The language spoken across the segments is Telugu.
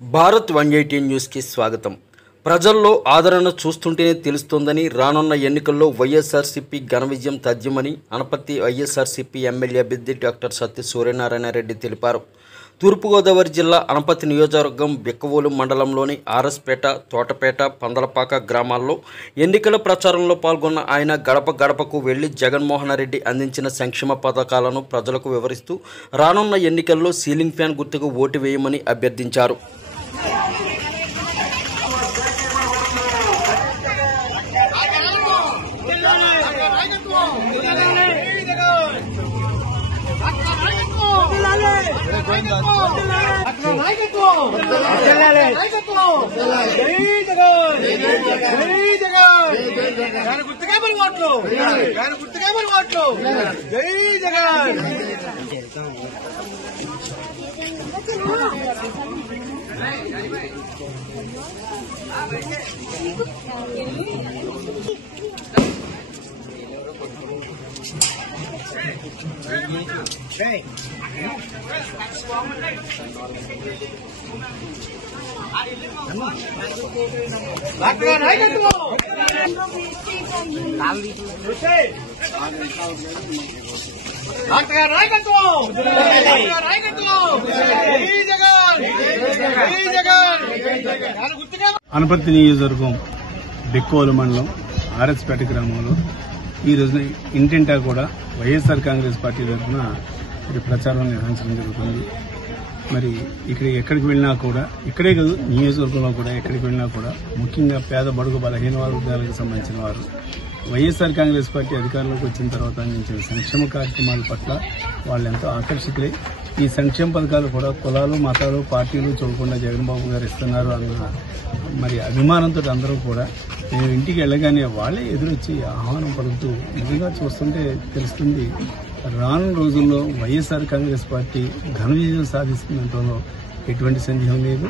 భారత్ 180 న్యూస్కి స్వాగతం. ప్రజల్లో ఆదరణ చూస్తుంటేనే తెలుస్తోందని రానున్న ఎన్నికల్లో వైఎస్ఆర్సీపీ ఘన విజయం తథ్యమని అనపర్తి వైఎస్ఆర్సీపీ ఎమ్మెల్యే అభ్యర్థి డాక్టర్ సత్య సూర్యనారాయణ రెడ్డి తెలిపారు. తూర్పుగోదావరి జిల్లా అనపర్తి నియోజకవర్గం బిక్కవోలు మండలంలోని ఆర్ఎస్పేట, తోటపేట, పందలపాక గ్రామాల్లో ఎన్నికల ప్రచారంలో పాల్గొన్న ఆయన గడప గడపకు వెళ్లి జగన్మోహన్ రెడ్డి అందించిన సంక్షేమ పథకాలను ప్రజలకు వివరిస్తూ రానున్న ఎన్నికల్లో సీలింగ్ ఫ్యాన్ గుర్తుకు ఓటు వేయమని అభ్యర్థించారు. అనపర్తి నియోజకవర్గం బిక్కోలు మండలం ఆర్ఎస్పేట గ్రామంలో ఈ రోజున ఇంటింటా కూడా వైఎస్ఆర్ కాంగ్రెస్ పార్టీ తరఫున ప్రచారం నిర్వహించడం జరుగుతుంది. మరి ఇక్కడ ఎక్కడికి వెళ్ళినా కూడా, ఇక్కడే కాదు నియోజకవర్గంలో కూడా ఎక్కడికి వెళ్ళినా కూడా ముఖ్యంగా పేద బడుగు బలహీన వర్గాలకు సంబంధించిన వారు వైఎస్ఆర్ కాంగ్రెస్ పార్టీ అధికారంలోకి వచ్చిన తర్వాత అందించిన సంక్షేమ కార్యక్రమాల పట్ల వాళ్ళు ఎంతో ఆకర్షితులై ఈ సంక్షేమ పథకాలు కూడా కులాలు, మతాలు, పార్టీలు చూడకుండా జగన్బాబు గారు ఇస్తున్నారు అన్న మరి అభిమానంతో అందరూ కూడా నేను ఇంటికి వెళ్ళగానే వాళ్ళే ఎదురొచ్చి ఆహ్వానం పలుకుతూ నిజంగా చూస్తుంటే తెలుస్తుంది రానున్న రోజుల్లో వైఎస్ఆర్ కాంగ్రెస్ పార్టీ ఘన విజయం సాధిస్తుందంటలో ఎటువంటి సందేహం లేదు.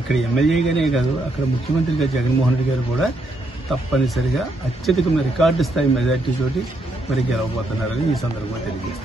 ఇక్కడ ఎమ్మెల్యేగానే కాదు, అక్కడ ముఖ్యమంత్రిగా జగన్మోహన్ రెడ్డి గారు కూడా తప్పనిసరిగా అత్యధిక రికార్డు స్థాయి మెజార్టీ తోటి మరి గెలవబోతున్నారని ఈ సందర్భంగా తెలియజేస్తారు.